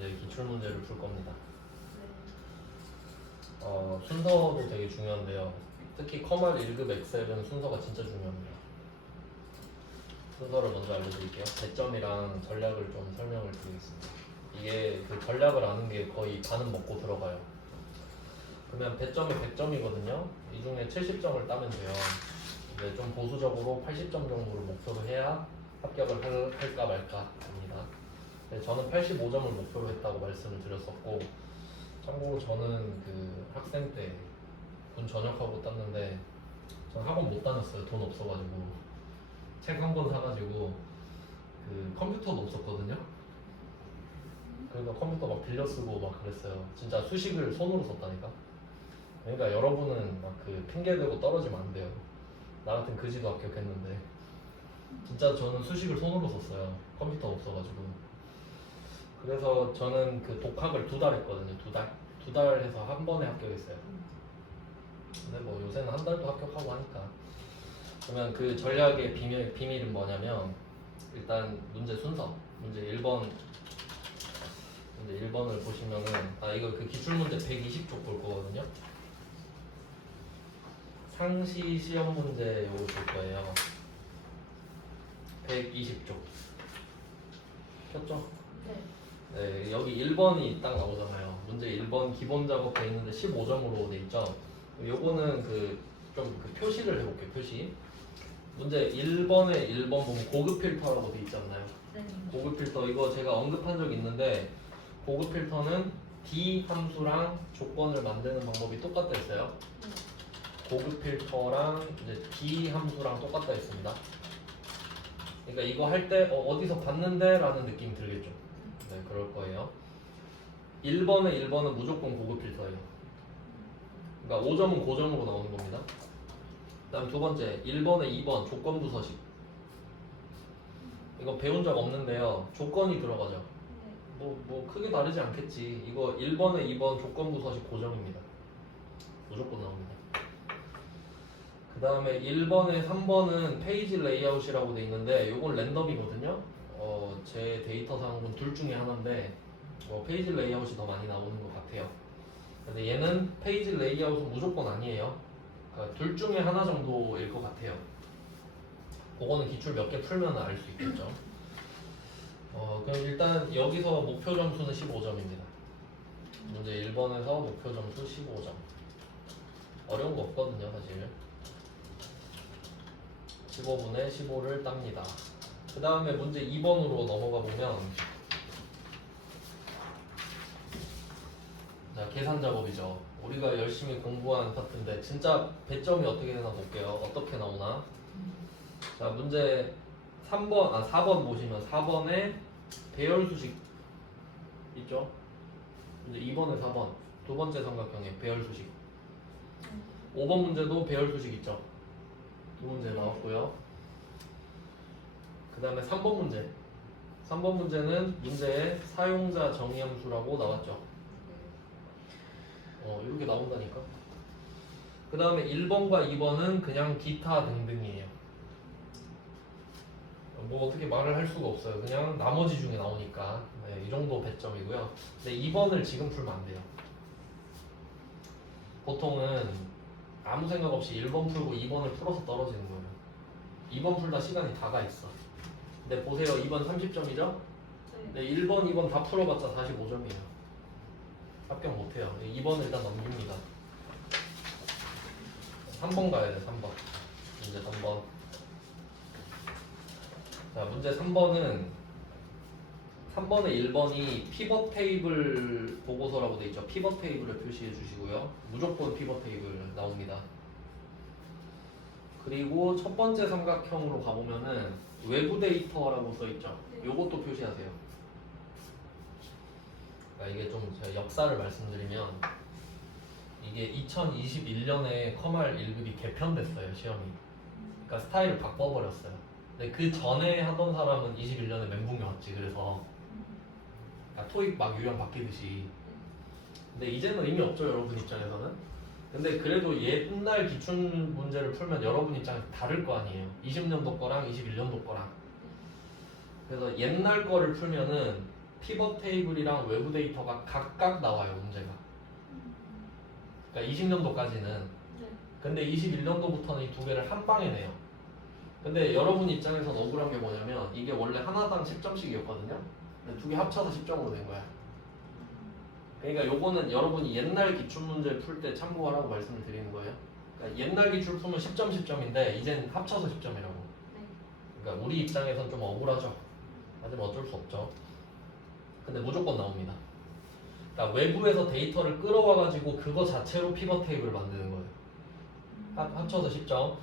이제 기출 문제를 풀 겁니다. 순서도 되게 중요한데요. 특히 커말 1급 엑셀은 순서가 진짜 중요합니다. 순서를 먼저 알려드릴게요. 배점이랑 전략을 좀 설명을 드리겠습니다. 이게 그 전략을 아는 게 거의 반은 먹고 들어가요. 그러면 배점이 100점이거든요. 이 중에 70점을 따면 돼요. 이제 좀 보수적으로 80점 정도를 목표로 해야 합격을 할까 말까 합니다. 저는 85점을 목표로 했다고 말씀을 드렸었고, 참고로 저는 그 학생 때 군 전역하고 땄는데 전 학원 못 다녔어요. 돈 없어가지고 책 한 권 사가지고 그 컴퓨터도 없었거든요. 그러니까 컴퓨터 막 빌려 쓰고 막 그랬어요. 진짜 수식을 손으로 썼다니까. 그러니까 여러분은 막 그 핑계 대고 떨어지면 안 돼요. 나 같은 그지도 합격했는데 진짜 저는 수식을 손으로 썼어요. 컴퓨터 없어가지고. 그래서 저는 그 독학을 2달 했거든요. 2달 해서 한 번에 합격했어요. 근데 뭐 요새는 한 달도 합격하고 하니까. 그러면 그 전략의 비밀은 뭐냐면, 일단 문제 순서, 문제 1번을 보시면은, 이거 그 기출문제 120쪽 볼 거거든요. 상시 시험 문제 요거 볼 거예요. 120쪽 켰죠? 네, 여기 1번이 딱 나오잖아요. 문제 1번 기본 작업 돼 있는데 15점으로 돼 있죠. 요거는 좀 표시를 해볼게요. 표시. 문제 1번에 1번 보면 고급 필터라고 돼 있지 않나요? 네. 고급 필터, 이거 제가 언급한 적 있는데, 고급 필터는 D 함수랑 조건을 만드는 방법이 똑같다 했어요. 고급 필터랑 이제 D 함수랑 똑같다 했습니다. 그러니까 이거 할 때 어디서 봤는데? 라는 느낌이 들겠죠. 네, 그럴 거예요. 1번에 1번은 무조건 고급 필터예요. 그러니까 5점은 고점으로 나오는 겁니다. 그 다음 두 번째, 1번에 2번 조건부 서식. 이거 배운 적 없는데요. 조건이 들어가죠. 뭐 크게 다르지 않겠지. 이거 1번에 2번 조건부 서식 고점입니다. 무조건 나옵니다. 그 다음에 1번에 3번은 페이지 레이아웃이라고 돼 있는데, 요건 랜덤이거든요. 제 데이터상으로는 둘 중에 하나인데, 페이지 레이아웃이 더 많이 나오는 것 같아요. 근데 얘는 페이지 레이아웃은 무조건 아니에요. 그러니까 둘 중에 하나 정도일 것 같아요. 그거는 기출 몇 개 풀면 알 수 있겠죠. 그럼 일단 여기서 목표 점수는 15점입니다. 문제 1번에서 목표 점수 15점. 어려운 거 없거든요, 사실. 15분에 15를 땁니다. 그 다음에 문제 2번으로 넘어가 보면, 자, 계산 작업이죠. 우리가 열심히 공부한 파트인데 진짜 배점이 어떻게 되나 볼게요. 어떻게 나오나. 자, 문제 4번 보시면 4번에 배열 수식 있죠? 문제 2번에 4번 두 번째 삼각형에 배열 수식. 5번 문제도 배열 수식 있죠? 두 문제 나왔고요. 그 다음에 3번 문제. 3번 문제는 문제에 사용자 정의 함수라고 나왔죠. 이렇게 나온다니까. 그 다음에 1번과 2번은 그냥 기타 등등이에요. 뭐 어떻게 말을 할 수가 없어요. 그냥 나머지 중에 나오니까. 네, 이 정도 배점이고요. 근데 2번을 지금 풀면 안 돼요. 보통은 아무 생각 없이 1번 풀고 2번을 풀어서 떨어지는 거예요. 2번 풀다 시간이 다 가 있어. 근데 보세요. 2번 30점이죠? 네, 1번, 2번 다 풀어봤자 45점이에요. 합격 못해요. 2번 일단 넘깁니다. 3번 가야 돼. 3번. 문제 3번. 자, 문제 3번에 1번이 피벗 테이블 보고서라고 돼 있죠. 피벗 테이블을 표시해 주시고요. 무조건 피벗 테이블 나옵니다. 그리고 첫 번째 삼각형으로 가보면은 외부 데이터라고 써 있죠. 요것도 표시하세요. 그러니까 이게 좀 제가 역사를 말씀드리면, 이게 2021년에 커말 1급이 개편됐어요, 시험이. 그러니까 스타일을 바꿔버렸어요. 근데 그 전에 하던 사람은 21년에 멘붕이 왔지. 그래서 그러니까 토익 막 유형 바뀌듯이. 근데 이제는 의미 없죠, 여러분 입장에서는. 근데 그래도 옛날 기출 문제를 풀면 여러분 입장에서 다를 거 아니에요. 20년도 거랑 21년도 거랑. 그래서 옛날 거를 풀면은 피벗 테이블이랑 외부 데이터가 각각 나와요, 문제가. 그러니까 20년도까지는. 네. 근데 21년도부터는 이 두 개를 한 방에 내요. 근데 여러분 입장에선 억울한 게 뭐냐면 이게 원래 하나당 10점씩이었거든요. 근데 두 개 합쳐서 10점으로 된 거야. 그러니까 요거는 여러분이 옛날 기출문제 풀 때 참고하라고 말씀을 드리는 거예요. 그러니까 옛날 기출 풀면 10점 10점인데 이젠 합쳐서 10점이라고. 네. 그러니까 우리 입장에선 좀 억울하죠. 하지만 어쩔 수 없죠. 근데 무조건 나옵니다. 그러니까 외부에서 데이터를 끌어와가지고 그거 자체로 피벗 테이블을 만드는 거예요. 합쳐서 10점.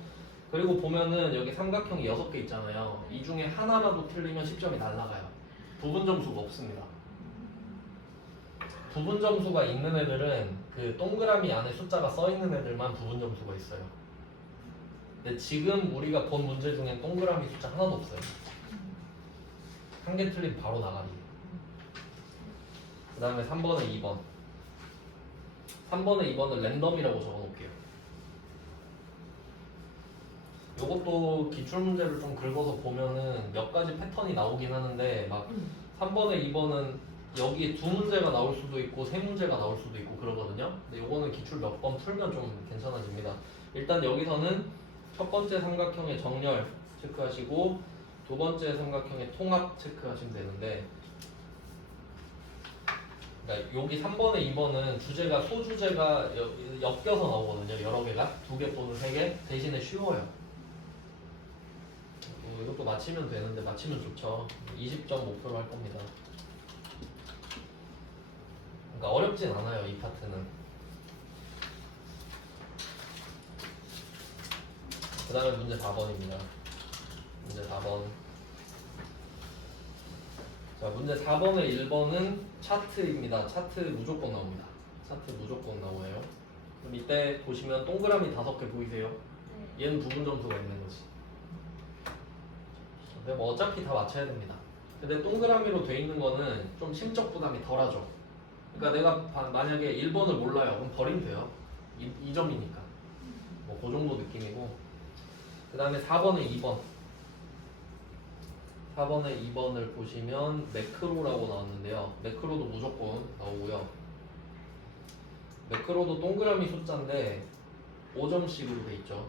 그리고 보면은 여기 삼각형이 6개 있잖아요. 이 중에 하나라도 틀리면 10점이 날아가요. 부분 점수가 없습니다. 부분 점수가 있는 애들은 그 동그라미 안에 숫자가 써 있는 애들만 부분 점수가 있어요. 근데 지금 우리가 본 문제 중엔 동그라미 숫자 하나도 없어요. 한 개 틀리면 바로 나가기. 그 다음에 3번에 2번. 3번에 2번은 랜덤이라고 적어 놓을게요. 요것도 기출문제를 좀 긁어서 보면은 몇 가지 패턴이 나오긴 하는데 막 3번에 2번은 여기에 두 문제가 나올 수도 있고 세 문제가 나올 수도 있고 그러거든요. 근데 요거는 기출 몇 번 풀면 좀 괜찮아집니다. 일단 여기서는 첫 번째 삼각형의 정렬 체크하시고 두 번째 삼각형의 통합 체크하시면 되는데, 그러니까 여기 3번에 2번은 주제가 소주제가 엮여서 나오거든요. 여러 개가 두 개 또는 세 개. 대신에 쉬워요. 이것도 맞히면 되는데 맞히면 좋죠. 20점 목표로 할 겁니다. 그러니까 어렵진 않아요, 이 파트는. 그 다음에 문제 4번입니다. 문제 4번. 자, 문제 4번에 1번은 차트입니다. 차트 무조건 나옵니다. 차트 무조건 나와요. 그럼 이때 보시면 동그라미 5개 보이세요? 네. 얘는 부분 점수가 있는 거지. 근데 뭐 어차피 다 맞춰야 됩니다. 근데 동그라미로 돼 있는 거는 좀 심적 부담이 덜하죠. 그러니까 내가 만약에 1번을 몰라요. 그럼 버리면 돼요. 2점이니까. 뭐 그 정도 느낌이고. 그 다음에 4번에 2번. 4번에 2번을 보시면 매크로라고 나왔는데요. 매크로도 무조건 나오고요. 매크로도 동그라미 숫자인데 5점씩으로 돼 있죠.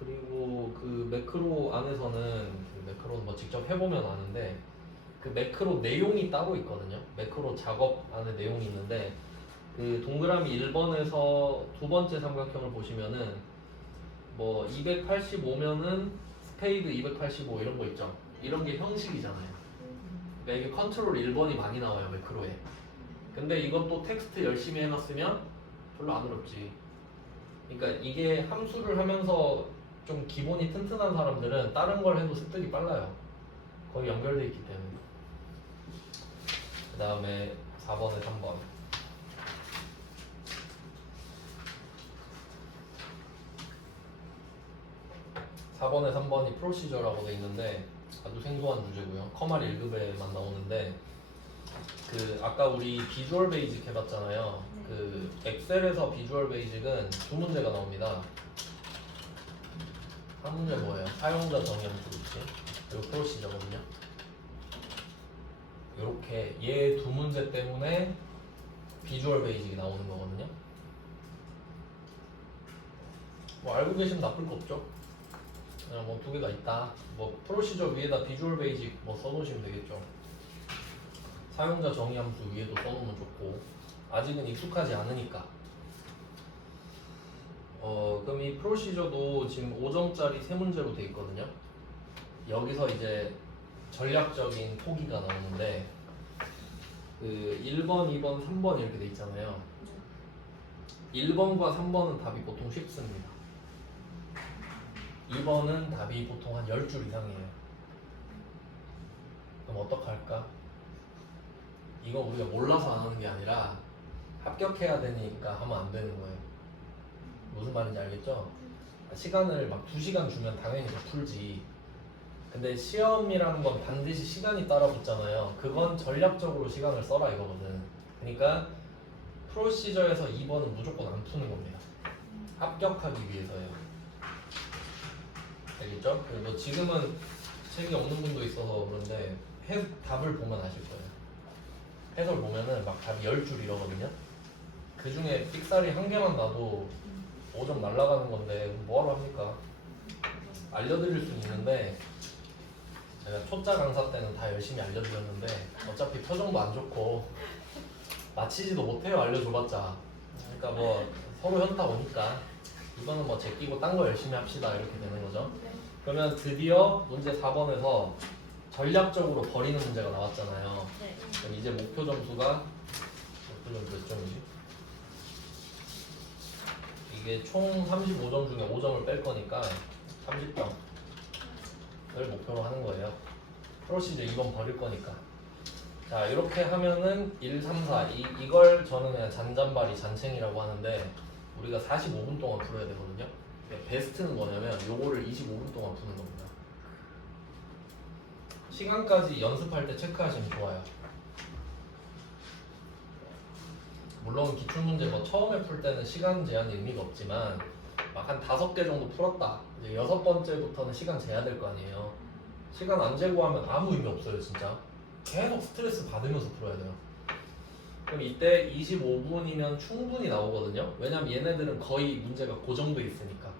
그리고 그 매크로 안에서는 그 매크로는 뭐 직접 해보면 아는데 그 매크로 내용이 따로 있거든요. 매크로 작업 안에 내용이 있는데 그 동그라미 1번에서 두 번째 삼각형을 보시면은 뭐 285면은 스페이드 285 이런 거 있죠. 이런 게 형식이잖아요. 그러니까 이게 컨트롤 1번이 많이 나와요, 매크로에. 근데 이것도 텍스트 열심히 해놨으면 별로 안 어렵지. 그러니까 이게 함수를 하면서 좀 기본이 튼튼한 사람들은 다른 걸 해도 습득이 빨라요. 거의 연결돼 있기 때문에. 그 다음에 4번에 3번. 4번에 3번이 프로시저라고 돼 있는데 아주 생소한 주제고요. 커말 1급에만 나오는데 그 아까 우리 비주얼 베이직 해봤잖아요. 그 엑셀에서 비주얼 베이직은 두 문제가 나옵니다. 한 문제 뭐예요? 사용자 정의함수 있지? 그리고 프로시저거든요. 이렇게 얘 두 문제 때문에 비주얼 베이직이 나오는 거거든요. 뭐 알고 계시면 나쁠 거 없죠? 그냥 뭐 두 개가 있다. 뭐 프로시저 위에다 비주얼 베이직 뭐 써놓으시면 되겠죠. 사용자 정의함수 위에도 써놓으면 좋고. 아직은 익숙하지 않으니까. 그럼 이 프로시저도 지금 5점짜리 세 문제로 돼 있거든요. 여기서 이제 전략적인 포기가 나오는데 그 1번, 2번, 3번 이렇게 돼 있잖아요. 1번과 3번은 답이 보통 쉽습니다. 2번은 답이 보통 한 10줄 이상이에요. 그럼 어떡할까? 이거 우리가 몰라서 안 하는 게 아니라 합격해야 되니까 하면 안 되는 거예요. 무슨 말인지 알겠죠? 시간을 막 2시간 주면 당연히 더 풀지. 근데 시험이라는 건 반드시 시간이 따라 붙잖아요. 그건 전략적으로 시간을 써라 이거거든. 그러니까 프로시저에서 2번은 무조건 안 푸는 겁니다. 합격하기 위해서요. 알겠죠? 뭐 지금은 책이 없는 분도 있어서 그런데 답을 보면 아실 거예요. 해설 보면은 막 답이 10줄 이러거든요. 그 중에 삑사리 한 개만 나도 5점 날라가는 건데 뭐하러 합니까? 알려드릴 수는 있는데 제가 초짜 강사 때는 다 열심히 알려드렸는데 어차피 표정도 안 좋고 마치지도 못해요. 알려줘봤자. 그러니까 뭐 서로 현타 오니까 이거는 뭐 제끼고 딴 거 열심히 합시다 이렇게 되는 거죠. 그러면 드디어 문제 4번에서 전략적으로 버리는 문제가 나왔잖아요. 그럼 이제 목표 점수가 몇 점이지? 이게 총 35점 중에 5점을 뺄 거니까 30점을 목표로 하는 거예요. 프로시저 2번 버릴 거니까. 자, 이렇게 하면은 1, 3, 4 이걸 저는 그냥 잔잔바리 잔챙이라고 하는데 우리가 45분 동안 풀어야 되거든요. 베스트는 뭐냐면 요거를 25분 동안 푸는 겁니다. 시간까지 연습할 때 체크하시면 좋아요. 물론 기출문제 뭐 처음에 풀 때는 시간 제한이 의미가 없지만 막 한 5개 정도 풀었다. 이제 6번째부터는 시간 재야 될 거 아니에요. 시간 안 재고 하면 아무 의미 없어요, 진짜. 계속 스트레스 받으면서 풀어야 돼요. 그럼 이때 25분이면 충분히 나오거든요. 왜냐면 얘네들은 거의 문제가 고정돼 있으니까.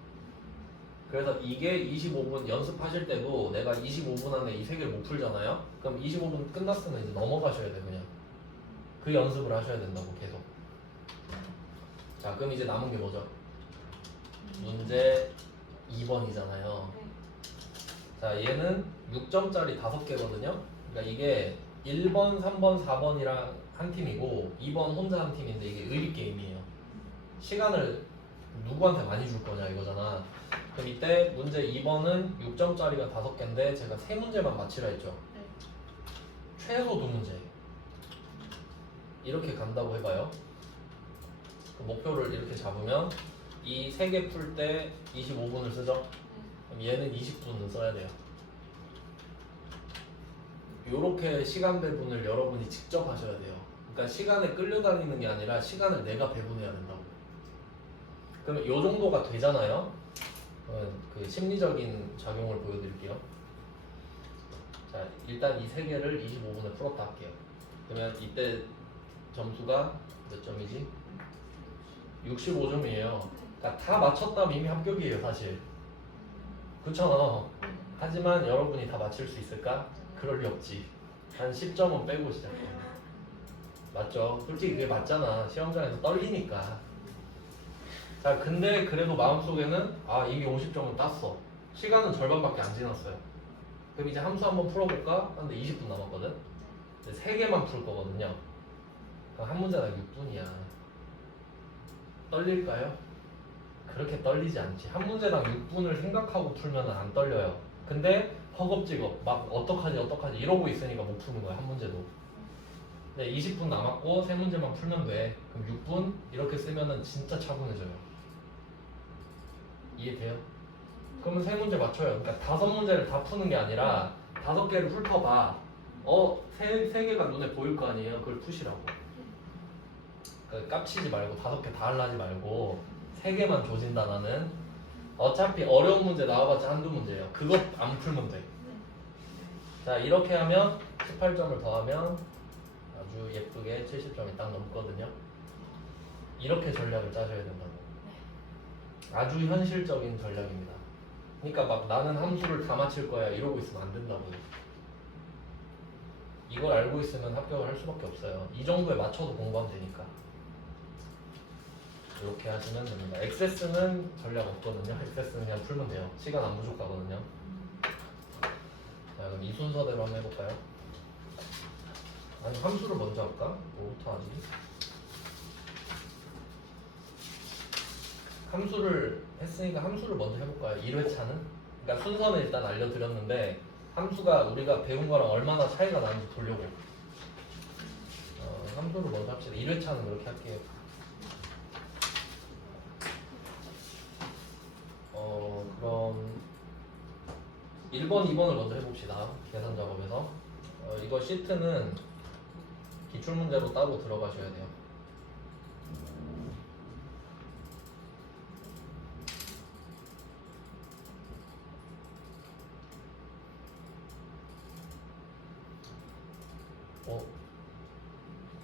그래서 이게 25분 연습하실 때도 내가 25분 안에 이 3개를 못 풀잖아요. 그럼 25분 끝났으면 이제 넘어가셔야 돼요, 그냥. 그 연습을 하셔야 된다고 계속. 자, 그럼 이제 남은 게 뭐죠? 문제 2번이잖아요. 자, 얘는 6점짜리 5개거든요. 그러니까 이게 1번, 3번, 4번이랑 한 팀이고 2번 혼자 한 팀인데 이게 의리 게임이에요. 시간을 누구한테 많이 줄 거냐 이거잖아. 그럼 이때 문제 2번은 6점짜리가 5개인데 제가 3문제만 맞히라 했죠. 최소 2문제. 이렇게 간다고 해봐요. 그 목표를 이렇게 잡으면 이 3개 풀 때 25분을 쓰죠. 그럼 얘는 20분은 써야 돼요. 요렇게 시간 배분을 여러분이 직접 하셔야 돼요. 그러니까 시간에 끌려다니는 게 아니라 시간을 내가 배분해야 된다고. 그러면 요 정도가 되잖아요. 그 심리적인 작용을 보여드릴게요. 자, 일단 이 3개를 25분에 풀었다 할게요. 그러면 이때 점수가 몇 점이지? 65점이에요. 그러니까 다 맞췄다면 이미 합격이에요, 사실. 그렇잖아. 하지만 여러분이 다 맞출 수 있을까? 그럴 리 없지. 한 10점은 빼고 시작해요. 맞죠? 솔직히 그게 맞잖아. 시험장에서 떨리니까. 자, 근데 그래도 마음속에는 아, 이미 50점은 땄어. 시간은 절반밖에 안 지났어요. 그럼 이제 함수 한번 풀어볼까? 하는데 20분 남았거든. 근데 3개만 풀 거거든요. 그럼 한 문제당 6분이야. 떨릴까요? 그렇게 떨리지 않지. 한 문제당 6분을 생각하고 풀면 안 떨려요. 근데 허겁지겁 막 어떡하지 이러고 있으니까 못 푸는 거야, 한 문제도. 근데 20분 남았고 3문제만 풀면 돼. 그럼 6분 이렇게 쓰면은 진짜 차분해져요. 이해돼요? 그러면 3문제 맞춰요. 그러니까 5문제를 다 푸는 게 아니라 5개를 훑어봐. 세 개가 눈에 보일 거 아니에요. 그걸 푸시라고. 그러니까 깝치지 말고 5개 다 하려지 말고 3개만 조진다. 나는 어차피 어려운 문제 나와봤자 한두 문제예요. 그것 안 풀면 돼. 자, 이렇게 하면 18점을 더하면 아주 예쁘게 70점이 딱 넘거든요. 이렇게 전략을 짜셔야 된다고. 아주 현실적인 전략입니다. 그러니까 막 나는 함수를 다 맞힐 거야 이러고 있으면 안 된다고요. 이걸 알고 있으면 합격을 할 수밖에 없어요. 이 정도에 맞춰서 공부하면 되니까. 이렇게 하시면 됩니다. 액세스는 전략 없거든요. 액세스는 그냥 풀면 돼요. 시간 안 부족하거든요. 자, 그럼 이 순서대로 한번 해볼까요? 아니, 함수를 먼저 할까? 뭐부터 하지? 함수를 했으니까 함수를 먼저 해볼까요? 1회차는? 그러니까 순서는 일단 알려드렸는데 함수가 우리가 배운 거랑 얼마나 차이가 나는지 보려고. 함수를 먼저 합시다. 1회차는 그렇게 할게요. 그럼 1번, 2번을 먼저 해봅시다. 계산 작업에서. 이거 시트는 기출문제로 따로 들어가셔야 돼요.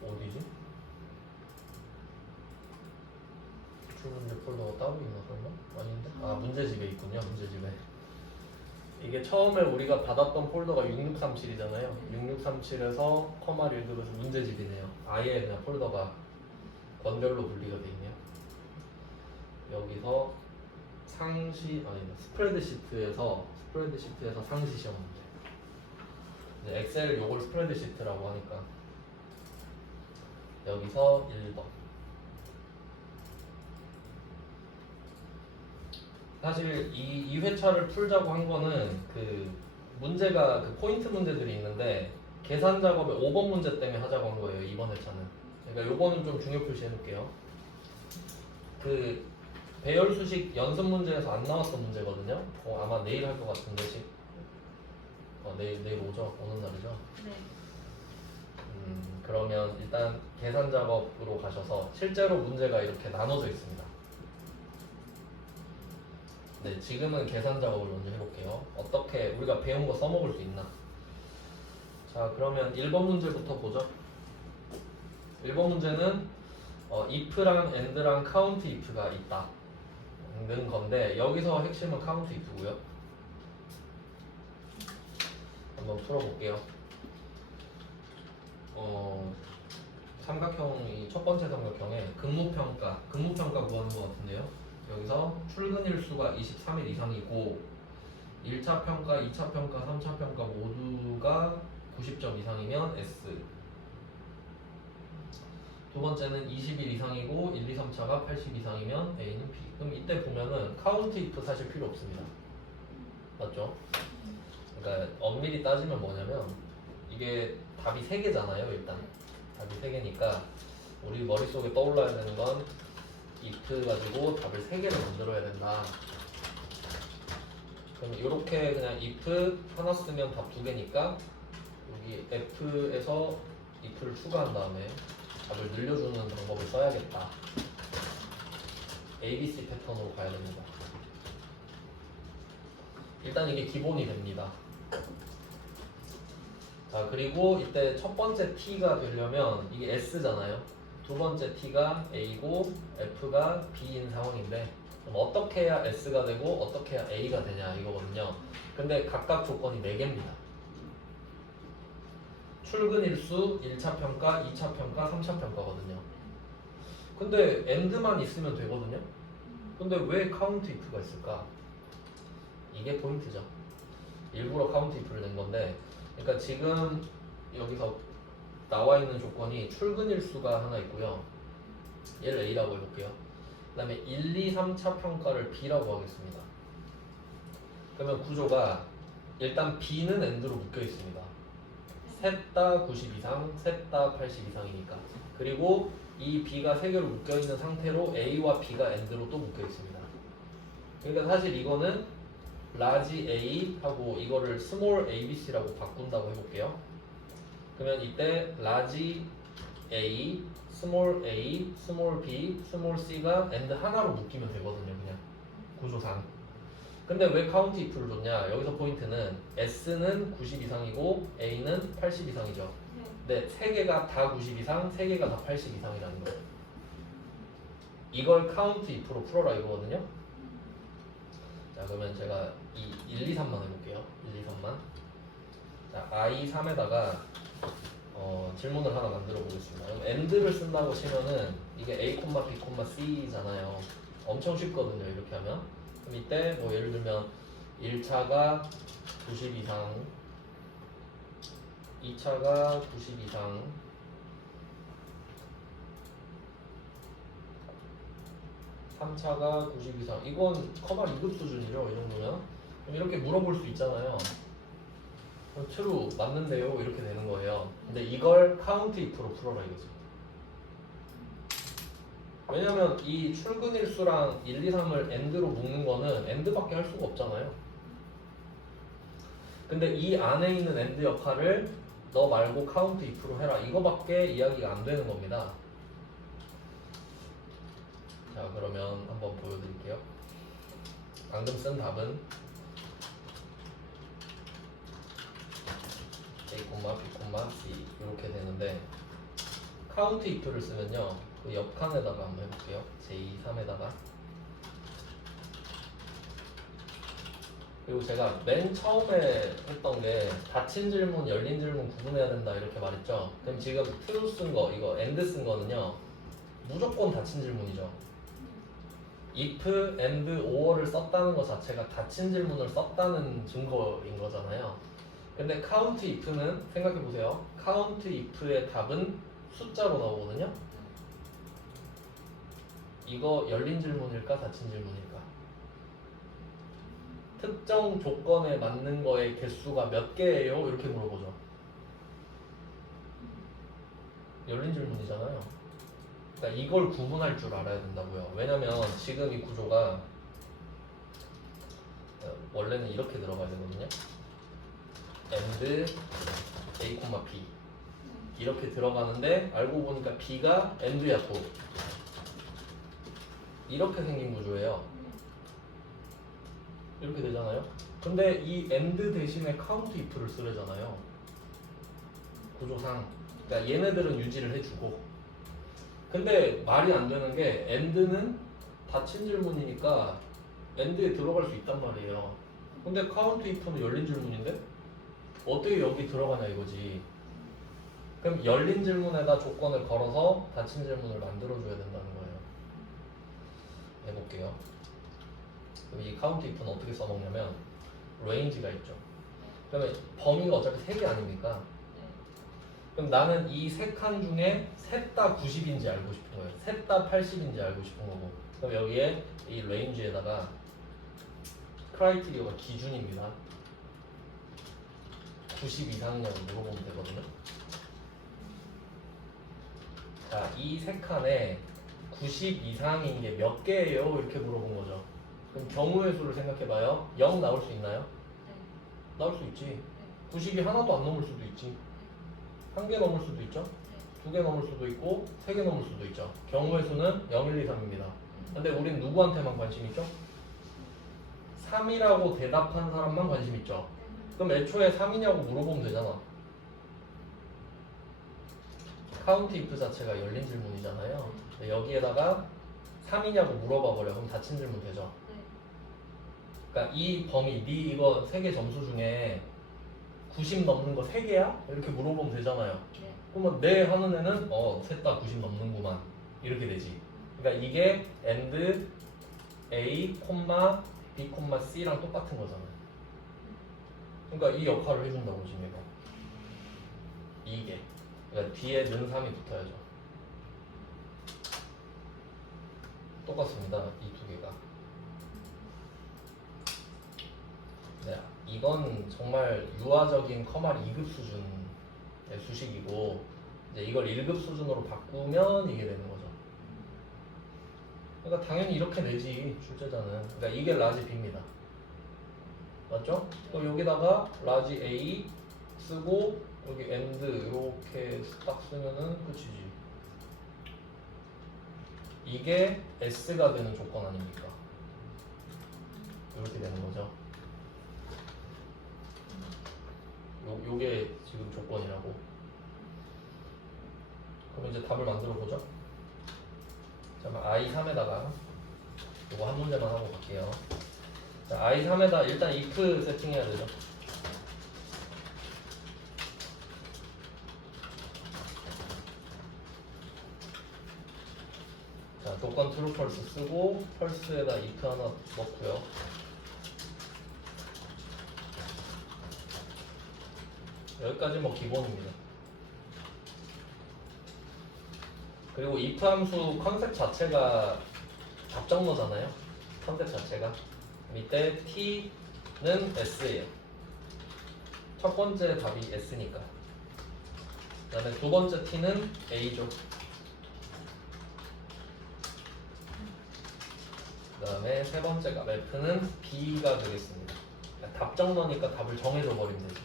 어디지? 기출문제 폴더가 따로 있나 설마? 아닌데? 아 문제집에 있군요. 문제집에. 이게 처음에 우리가 받았던 폴더가 6637이잖아요. 6637에서 커마를 읽으면서 문제집이네요. 아예 그냥 폴더가 권별로 분리가 돼 있네요. 여기서 상시 아니다 스프레드시트에서 상시 시험 문제. 이제 엑셀 요걸 스프레드시트라고 하니까 여기서 1번. 사실 이 회차를 풀자고 한 거는 그 문제가 그 포인트 문제들이 있는데 계산 작업의 5번 문제 때문에 하자고 한 거예요. 이번 회차는. 그러니까 요거는 좀 중요 표시해 놓을게요. 그 배열 수식 연습 문제에서 안 나왔던 문제거든요. 아마 내일 할 것 같은데 내일 오죠? 오는 날이죠? 네. 그러면 일단 계산 작업으로 가셔서 실제로 문제가 이렇게 나눠져 있습니다. 네, 지금은 계산 작업을 먼저 해볼게요. 어떻게 우리가 배운 거 써먹을 수 있나? 자, 그러면 1번 문제부터 보죠. 1번 문제는 if랑 and랑 count if가 있다 는 건데 여기서 핵심은 count if고요. 한번 풀어볼게요. 삼각형이 첫 번째 삼각형에 근무평가 구하는 것 같은데요. 여기서 출근일수가 23일 이상이고 1차 평가, 2차 평가, 3차 평가 모두가 90점 이상이면 S. 두 번째는 20일 이상이고 1, 2, 3차가 80 이상이면 A는 B. 그럼 이때 보면은 카운트 if 사실 필요 없습니다. 맞죠? 그러니까 엄밀히 따지면 뭐냐면 이게 답이 3개잖아요. 일단 답이 3개니까 우리 머릿속에 떠올라야 되는 건 if 가지고 답을 3개를 만들어야 된다. 그럼 이렇게 그냥 if 하나 쓰면 답 2개니까 여기 f에서 if를 추가한 다음에 답을 늘려주는 방법을 써야겠다. ABC 패턴으로 가야 됩니다. 일단 이게 기본이 됩니다. 자, 그리고 이때 첫 번째 t가 되려면 이게 s잖아요. 두 번째 t가 a고 f가 b인 상황인데 그럼 어떻게 해야 s가 되고 어떻게 해야 a가 되냐 이거거든요. 근데 각각 조건이 4개입니다. 출근일수 1차 평가, 2차 평가, 3차 평가거든요. 근데 and만 있으면 되거든요. 근데 왜 count if가 있을까? 이게 포인트죠. 일부러 count if를 낸 건데 그러니까 지금 여기서 나와 있는 조건이 출근일수가 하나 있고요. 얘를 A라고 해볼게요. 그 다음에 1, 2, 3차 평가를 B라고 하겠습니다. 그러면 구조가 일단 B는 AND로 묶여 있습니다. 셋 다 90 이상, 셋 다 80 이상이니까. 그리고 이 B가 3개로 묶여 있는 상태로 A와 B가 AND로 또 묶여 있습니다. 그러니까 사실 이거는 large A 하고 이거를 small ABC라고 바꾼다고 해볼게요. 그러면 이때 large A, small A, small B, small C가 AND 하나로 묶이면 되거든요. 그냥 구조상. 근데 왜 count if를 줬냐? 여기서 포인트는 S는 90 이상이고 A는 80 이상이죠. 근데 3개가 다 90 이상, 3개가 다 80 이상이라는 거예요. 이걸 count if로 풀어라 이거거든요. 자, 그러면 제가 이 1, 2, 3만 해볼게요. 1, 2, 3만. 자, I3에다가 질문을 하나 만들어 보겠습니다. 그럼 AND를 쓴다고 치면은 이게 A, B, C잖아요. 엄청 쉽거든요. 이렇게 하면. 그럼 이때 뭐 예를 들면 1차가 90 이상, 2차가 90 이상, 3차가 90 이상. 이건 커마 2급 수준이죠. 이 정도면. 그럼 이렇게 물어볼 수 있잖아요. true 맞는데요. 이렇게 되는 거예요. 근데 이걸 count if로 풀어라 이거지. 왜냐면 이 출근일수랑 1, 2, 3을 AND로 묶는 거는 AND밖에 할 수가 없잖아요. 근데 이 안에 있는 AND 역할을 너 말고 count if로 해라. 이거밖에 이야기가 안 되는 겁니다. 자, 그러면 한번 보여드릴게요. 방금 쓴 답은 A, B, C 이렇게 되는데 카운트 if를 쓰면요. 그 옆칸에다가 한번 해볼게요. 제2, 3에다가. 그리고 제가 맨 처음에 했던 게 닫힌 질문, 열린 질문 구분해야 된다 이렇게 말했죠. 그럼 지금 true 쓴 거, 이거 and 쓴 거는요. 무조건 닫힌 질문이죠. if, and, or를 썼다는 것 자체가 닫힌 질문을 썼다는 증거인 거잖아요. 근데 count if는 생각해 보세요. count if의 답은 숫자로 나오거든요. 이거 열린 질문일까 닫힌 질문일까? 특정 조건에 맞는 거의 개수가 몇 개예요? 이렇게 물어보죠. 열린 질문이잖아요. 그러니까 이걸 구분할 줄 알아야 된다고요. 왜냐면 지금 이 구조가 원래는 이렇게 들어가야 되거든요. and a, b 이렇게 들어가는데 알고 보니까 b가 and야 또 이렇게 생긴 구조예요. 이렇게 되잖아요. 근데 이 and 대신에 count if를 쓰려잖아요. 구조상. 그러니까 얘네들은 유지를 해주고. 근데 말이 안 되는 게 and는 닫힌 질문이니까 and에 들어갈 수 있단 말이에요. 근데 count if는 열린 질문인데 어떻게 여기 들어가냐 이거지. 그럼 열린 질문에다 조건을 걸어서 닫힌 질문을 만들어줘야 된다는 거예요. 해볼게요. 그럼 이 count if는 어떻게 써먹냐면 range가 있죠. 그러면 범위가 어차피 3개 아닙니까? 그럼 나는 이 세 칸 중에 셋 다 90인지 알고 싶은 거예요. 셋 다 80인지 알고 싶은 거고. 그럼 여기에 이 range에다가 크라이테리어가 기준입니다. 90 이상이냐고 물어보면 되거든요. 자, 이 세 칸에 90 이상인 게 몇 개예요? 이렇게 물어본 거죠. 그럼 경우의 수를 생각해봐요. 0 나올 수 있나요? 나올 수 있지. 90이 하나도 안 넘을 수도 있지. 1개 넘을 수도 있죠. 2개 넘을 수도 있고 3개 넘을 수도 있죠. 경우의 수는 0, 1, 2, 3입니다. 근데 우린 누구한테만 관심 있죠? 3이라고 대답한 사람만 관심 있죠. 그럼 애초에 3이냐고 물어보면 되잖아. 카운트 if 자체가 열린 질문이잖아요. 여기에다가 3이냐고 물어봐 버려. 그럼 닫힌 질문 되죠. 그러니까 이 범위, 네 이거 3개 점수 중에 90 넘는 거 3개야? 이렇게 물어보면 되잖아요. 그러면 네 하는 애는 셋 다 90 넘는구만. 이렇게 되지. 그러니까 이게 and a, b, c랑 똑같은 거잖아요. 그러니까 이 역할을 해준다고 지금 이거. 이게. 그러니까 뒤에 는 3이 붙어야죠. 똑같습니다. 이 두 개가. 네, 이건 정말 유아적인 커말 2급 수준의 수식이고 이제 이걸 1급 수준으로 바꾸면 이게 되는 거죠. 그러니까 당연히 이렇게 내지 출제자는. 그러니까 이게 라지 B입니다. 맞죠? 또 여기다가 라지 A 쓰고 여기 and 이렇게 딱 쓰면은 끝이지. 이게 S가 되는 조건 아닙니까? 이렇게 되는 거죠. 요게 지금 조건이라고. 그럼 이제 답을 만들어 보죠. 잠깐 I3에다가 요거 한 문제만 하고 갈게요. 자, I3에다 일단 if 세팅해야 되죠. 자, 조건 true false 쓰고 false에다 if 하나 넣고요. 여기까지 뭐 기본입니다. 그리고 if 함수 컨셉 자체가 답정너잖아요. 컨셉 자체가. 밑에 t는 s예요. 첫 번째 답이 s니까. 그 다음에 두 번째 t는 a죠. 그 다음에 세 번째 값 f는 b가 되겠습니다. 답정너니까 답을 정해줘 버리면 되죠.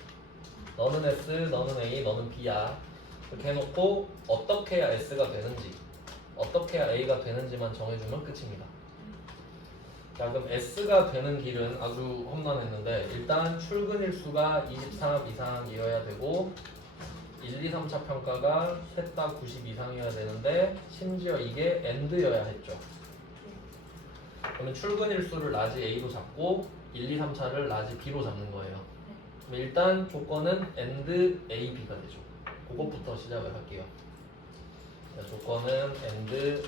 너는 S, 너는 A, 너는 B야. 이렇게 해놓고 어떻게 해야 S가 되는지, 어떻게 해야 A가 되는지만 정해주면 끝입니다. 자, 그럼 S가 되는 길은 아주 험난했는데 일단 출근일수가 23 이상이어야 되고 1, 2, 3차 평가가 셋 다 90 이상이어야 되는데 심지어 이게 AND여야 했죠. 그러면 출근 일수를 라지 A로 잡고 1, 2, 3차를 라지 B로 잡는 거예요. 그럼 일단 조건은 AND A, B가 되죠. 그것부터 시작을 할게요. 자, 조건은 AND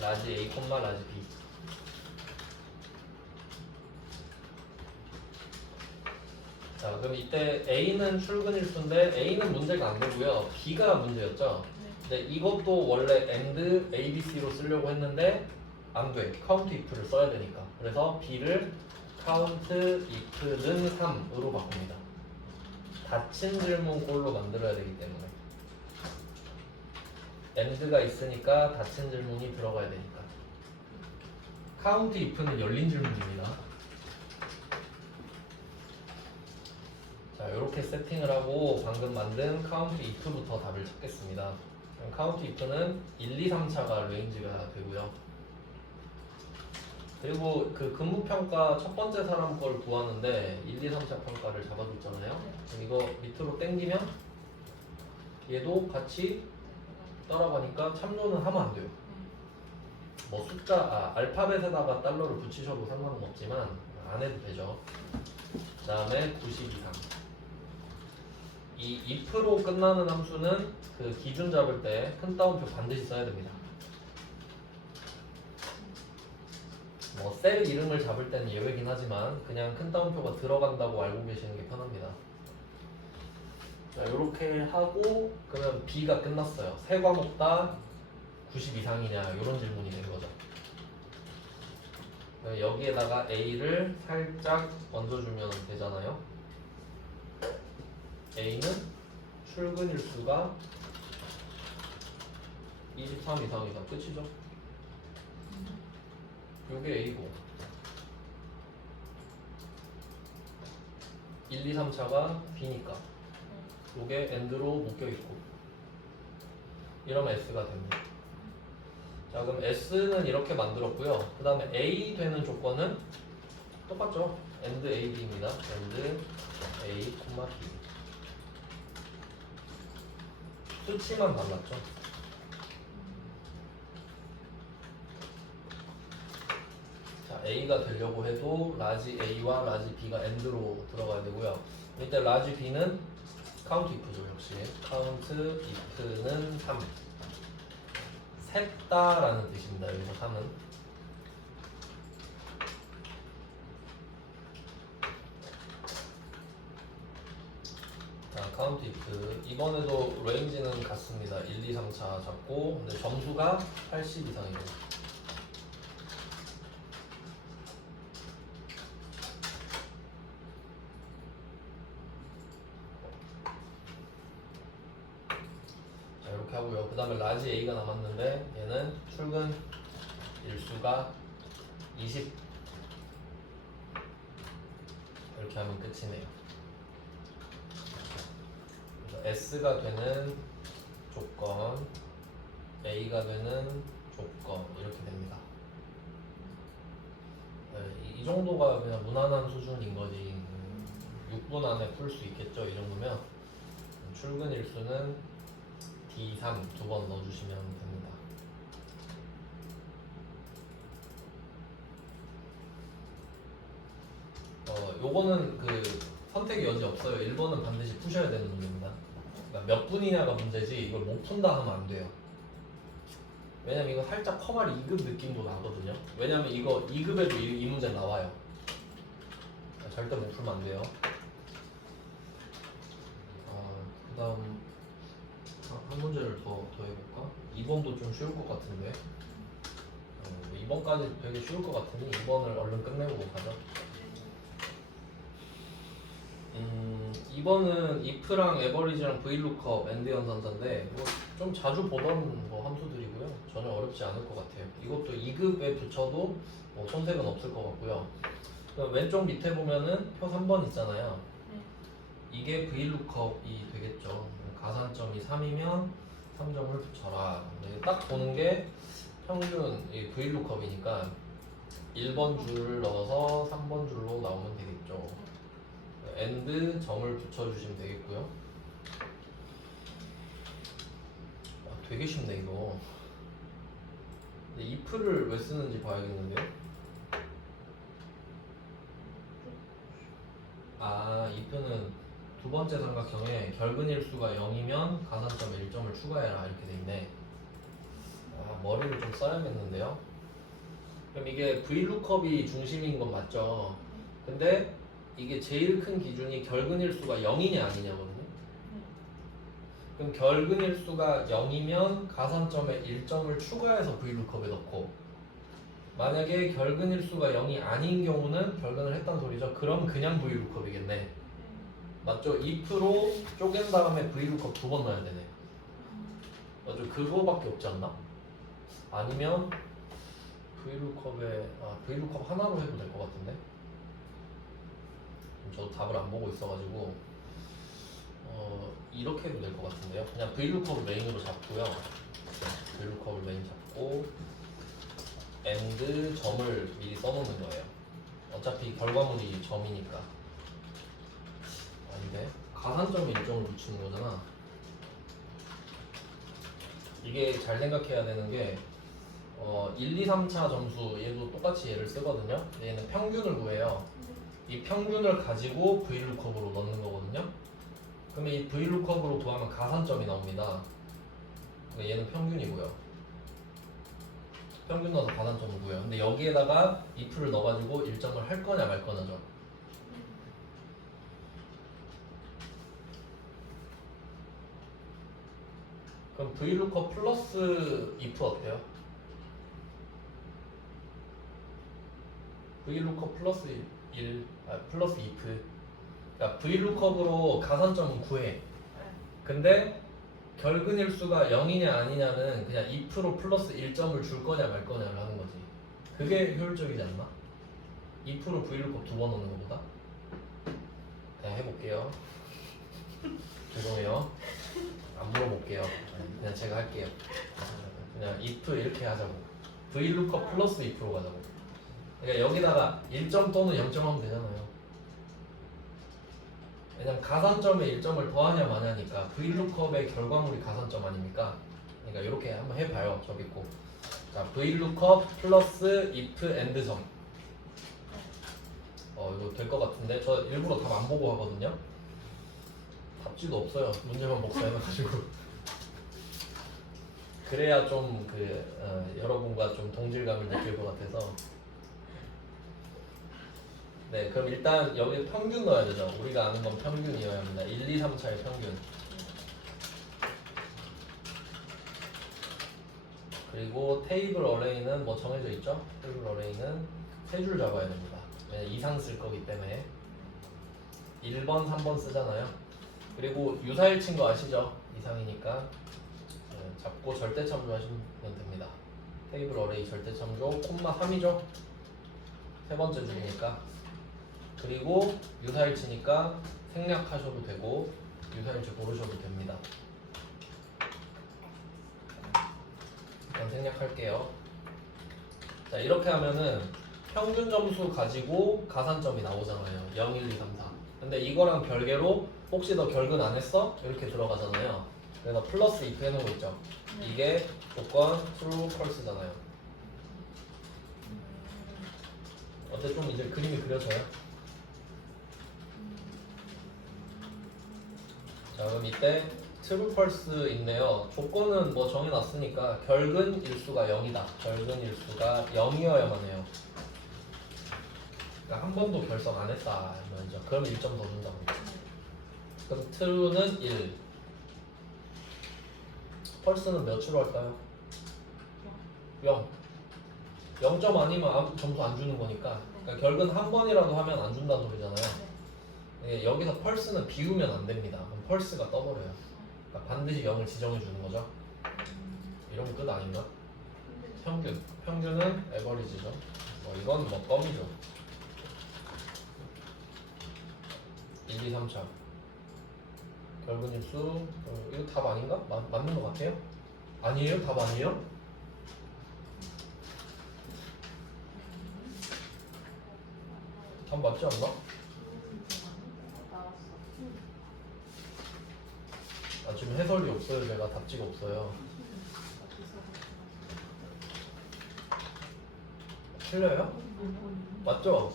라지 A, 라지 B. 자, 그럼 이때 A는 출근 일수인데 A는 문제가 안 되고요. B가 문제였죠. 근데 이것도 원래 AND A, B, C로 쓰려고 했는데 안 돼. count if를 써야 되니까. 그래서 B를 count if는 3으로 바꿉니다. 닫힌 질문 꼴로 만들어야 되기 때문에. AND가 있으니까 닫힌 질문이 들어가야 되니까. count if는 열린 질문입니다. 자, 이렇게 세팅을 하고 방금 만든 count if부터 답을 찾겠습니다. count if는 1, 2, 3차가 레인지가 되고요. 그리고 그 근무평가 첫 번째 사람 걸 구하는데 1, 2, 3차 평가를 잡아줬잖아요. 그럼 이거 밑으로 당기면 얘도 같이 따라가니까 참조는 하면 안 돼요. 뭐 숫자, 알파벳에다가 달러를 붙이셔도 상관은 없지만 안 해도 되죠. 그 다음에 90 이상. 이 if로 끝나는 함수는 그 기준 잡을 때 큰 따옴표 반드시 써야 됩니다. 뭐 셀 이름을 잡을 때는 예외긴 하지만 그냥 큰 따옴표가 들어간다고 알고 계시는 게 편합니다. 자, 이렇게 하고 그러면 B가 끝났어요. 세 과목 다 90 이상이냐 이런 질문이 된 거죠. 여기에다가 A를 살짝 얹어주면 되잖아요. A는 출근 일수가 23 이상이다. 끝이죠. 요게 A고 1, 2, 3차가 B니까 요게 AND로 묶여있고 이러면 S가 됩니다. 자, 그럼 S는 이렇게 만들었고요. 그 다음에 A 되는 조건은 똑같죠. AND A, B입니다. AND A, B 수치만 달랐죠. 자, A가 되려고 해도 라지 A와 라지 B가 AND로 들어가야 되고요. 이때 라지 B는 count if죠. 역시 count if는 3 셋다라는 뜻입니다. 여기서 3은 자, count if 이번에도 레인지는 같습니다. 1, 2, 3차 잡고 근데 점수가 80 이상이고 이렇게 하고요. 그 다음에 라지 A가 남았는데 얘는 출근 일수가 20 이렇게 하면 끝이네요. 그래서 S가 되는 조건, A가 되는 조건 이렇게 됩니다. 이 정도가 그냥 무난한 수준인 거지. 6분 안에 풀 수 있겠죠. 이 정도면 출근 일수는 D3 두 번 넣어주시면 됩니다. 요거는 그 선택의 여지 없어요. 1번은 반드시 푸셔야 되는 문제입니다. 그러니까 몇 분이냐가 문제지 이걸 못 푼다 하면 안 돼요. 왜냐면 이거 살짝 커말 2급 느낌도 나거든요. 왜냐면 이거 2급에도 이 문제 나와요. 절대 못 풀면 안 돼요. 그 다음 한 문제를 더 해볼까? 2번도 좀 쉬울 것 같은데 2번까지 되게 쉬울 것 같으니 2번을 얼른 끝내고 가자. 2번은 if랑 average랑 vlookup, and 연산자인데 뭐 좀 자주 보던 뭐 함수들이고요. 전혀 어렵지 않을 것 같아요. 이것도 2급에 붙여도 뭐 손색은 없을 것 같고요. 왼쪽 밑에 보면은 표 3번 있잖아요. 이게 vlookup이 되겠죠. 가산점이 3이면 3점을 붙여라. 딱 보는 게 평균 vlookup이니까 1번 줄을 넣어서 3번 줄로 나오면 되겠죠. and 점을 붙여주시면 되겠고요. 되게 쉽네 이거. 근데 if를 왜 쓰는지 봐야겠는데요. 아, if는 두 번째 삼각형에 결근일수가 0이면 가산점에 1점을 추가해라 이렇게 돼 있네. 아, 머리를 좀 써야겠는데요. 그럼 이게 vlookup이 중심인 건 맞죠? 근데 이게 제일 큰 기준이 결근일수가 0이냐 아니냐거든요. 그럼 결근일수가 0이면 가산점에 1점을 추가해서 vlookup에 넣고, 만약에 결근일수가 0이 아닌 경우는 결근을 했단 소리죠. 그럼 그냥 vlookup이겠네. 맞죠? if로 쪼갠 다음에 vlookup 두 번 넣어야 되네. 맞죠? 그거밖에 없지 않나? 아니면 vlookup 하나로 해도 될 것 같은데. 저도 답을 안 보고 있어가지고 이렇게 해도 될 것 같은데요. 그냥 vlookup을 메인으로 잡고요. vlookup을 메인 잡고 and 점을 미리 써놓는 거예요. 어차피 결과물이 점이니까. 아닌데 가산점에 1점을 붙이는 거잖아. 이게 잘 생각해야 되는 게 1, 2, 3차 점수 얘도 똑같이 얘를 쓰거든요. 얘는 평균을 구해요. 이 평균을 가지고 vlookup으로 넣는 거거든요. 그러면 이 vlookup으로 구하면 가산점이 나옵니다. 얘는 평균이고요. 평균 넣어서 가산점을 구해요. 근데 여기에다가 if를 넣어가지고 1점을 할 거냐 말 거냐죠. 그럼 vlookup 플러스 if 어때요? vlookup 플러스 1, 플러스 if. 그러니까 vlookup으로 가산점은 구해. 근데 결근일수가 0이냐 아니냐는 그냥 if로 플러스 1점을 줄 거냐 말 거냐를 하는 거지. 그게 효율적이지 않나? if로 vlookup 두 번 넣는 것보다? 그냥 해볼게요. 죄송해요. 안 물어볼게요. 그냥 제가 할게요. 그냥 if 이렇게 하자고. vlookup 플러스 if로 가자고. 그러니까 여기다가 1점 또는 0점 하면 되잖아요. 왜냐면 가산점에 1점을 더하냐 마냐니까 vlookup의 결과물이 가산점 아닙니까? 그러니까 이렇게 한번 해봐요. 저기 있고. 자, vlookup 플러스 if and 점. 이거 될 것 같은데 저 일부러 답 안 보고 하거든요. 답지도 없어요. 문제만 복사해놔가지고. 그래야 좀 여러분과 좀 동질감을 느낄 것 같아서. 네, 그럼 일단 여기 평균 넣어야 되죠. 우리가 아는 건 평균이어야 합니다. 1, 2, 3차의 평균. 그리고 테이블 어레이는 뭐 정해져 있죠? 테이블 어레이는 세 줄 잡아야 됩니다. 왜냐면 이상 쓸 거기 때문에 1번, 3번 쓰잖아요. 그리고 유사일치인 거 아시죠? 이상이니까 잡고 절대 참조하시면 됩니다. 테이블 어레이 절대 참조 콤마 3이죠? 세 번째 줄이니까. 그리고 유사일치니까 생략하셔도 되고 유사일치 고르셔도 됩니다. 일단 생략할게요. 자, 이렇게 하면은 평균 점수 가지고 가산점이 나오잖아요. 0, 1, 2, 3, 4. 근데 이거랑 별개로 혹시 너 결근 안 했어? 이렇게 들어가잖아요. 그래서 플러스 if 해놓은 거 있죠. 이게 조건 true, false잖아요. 어때 좀 이제 그림이 그려져요? 자, 그럼 이때 true, false 있네요. 조건은 뭐 정해놨으니까 결근 일수가 0이다. 결근 일수가 0이어야만 해요. 그러니까 한 번도 결석 안 했다. 먼저. 그럼 1점 더 준다고. 그럼 true는 1. false는 몇으로 할까요? 0. 0점 아니면 점수 안 주는 거니까. 그러니까 결근 한 번이라도 하면 안 준다는 소리잖아요. 여기서 펄스는 비우면 안 됩니다. 그럼 펄스가 떠버려요. 그러니까 반드시 0을 지정해 주는 거죠. 이러면 끝 아닌가? 평균. 평균은 에버리지죠. 이건 뭐 껌이죠. 1, 2, 3차. 결근일수. 이거 답 아닌가? 맞는 것 같아요? 아니에요? 답 아니에요? 답 맞지 않나? 지금 해설이 없어요. 제가 답지가 없어요. 틀려요? 맞죠?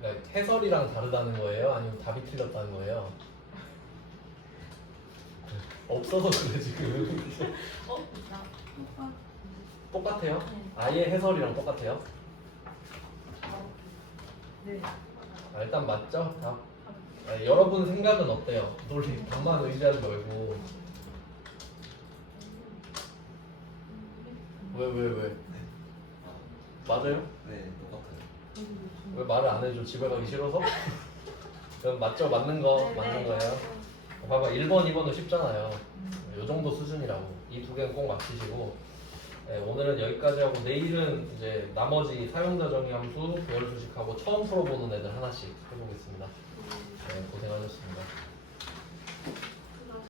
그러니까 해설이랑 다르다는 거예요? 아니면 답이 틀렸다는 거예요? 없어서 그래 지금. 나 똑같아요? 네. 아예 해설이랑 똑같아요? 네. 아, 일단 맞죠? 답. 아, 여러분 생각은 어때요? 논리 답만 의지하지 말고. 왜? 맞아요? 네, 똑같아요. 왜 말을 안 해줘? 집에 가기 싫어서? 그럼 맞죠? 맞는 거 네, 맞는 네. 거예요? 봐봐 1번, 2번도 쉽잖아요. 요 정도 수준이라고. 이 두 개는 꼭 맞히시고. 네, 오늘은 여기까지 하고 내일은 이제 나머지 사용자 정의 함수, 배열 수식하고 처음 풀어보는 애들 하나씩 해보겠습니다. 네, 고생하셨습니다.